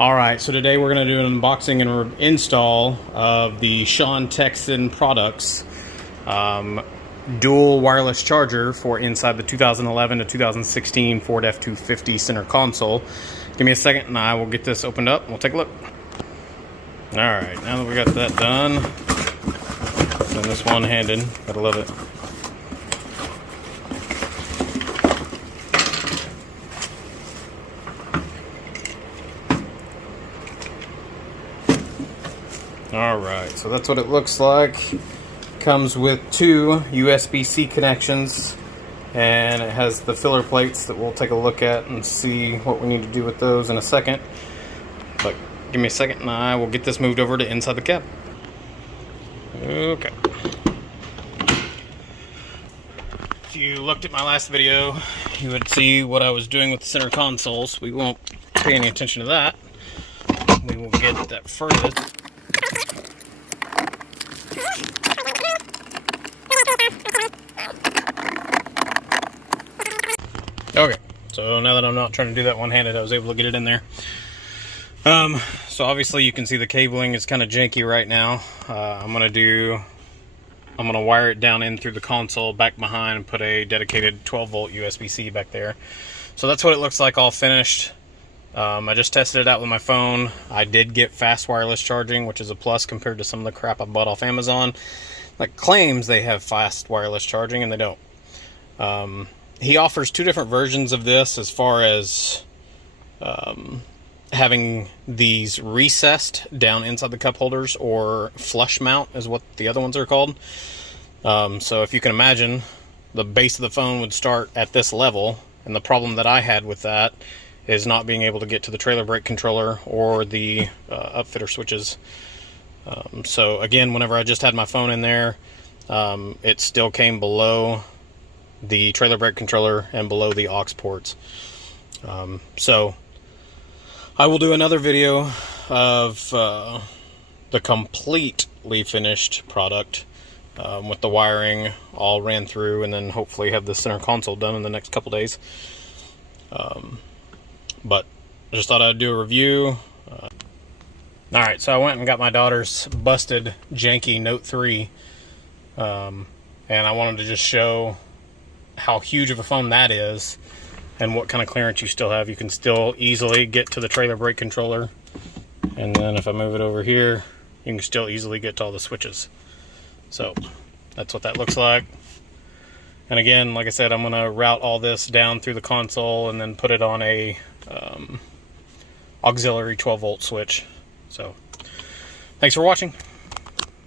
Alright, so today we're going to do an unboxing and install of the Sean Texan Products dual wireless charger for inside the 2011 to 2016 Ford F250 center console. Give me a second and I will get this opened up and we'll take a look. Alright, now that we got that done, and this one-handed, gotta love it. Alright, so that's what it looks like. Comes with two USB-C connections, and it has the filler plates that we'll take a look at and see what we need to do with those in a second. But give me a second and I will get this moved over to inside the cab. Okay. If you looked at my last video, you would see what I was doing with the center consoles. We won't pay any attention to that. We will get that further. Okay, so now that I'm not trying to do that one-handed, I was able to get it in there. So obviously you can see the cabling is kind of janky right now. I'm gonna wire it down in through the console back behind and put a dedicated 12-volt USB-C back there. So that's what it looks like all finished. I just tested it out with my phone. I did get fast wireless charging, which is a plus compared to some of the crap I bought off Amazon. Like claims they have fast wireless charging and they don't. He offers two different versions of this as far as having these recessed down inside the cup holders, or flush mount is what the other ones are called. So if you can imagine, the base of the phone would start at this level, and the problem that I had with that is not being able to get to the trailer brake controller or the upfitter switches. So again, whenever I just had my phone in there, it still came below the trailer brake controller and below the aux ports. So I will do another video of the completely finished product with the wiring all ran through, and then hopefully have the center console done in the next couple days. But I just thought I'd do a review. Alright, so I went and got my daughter's busted janky Note 3, and I wanted to just show how huge of a phone that is and what kind of clearance you still have. You can still easily get to the trailer brake controller, and then if I move it over here, you can still easily get to all the switches. So that's what that looks like. And again, like I said, I'm going to route all this down through the console and then put it on a auxiliary 12-volt switch. So thanks for watching.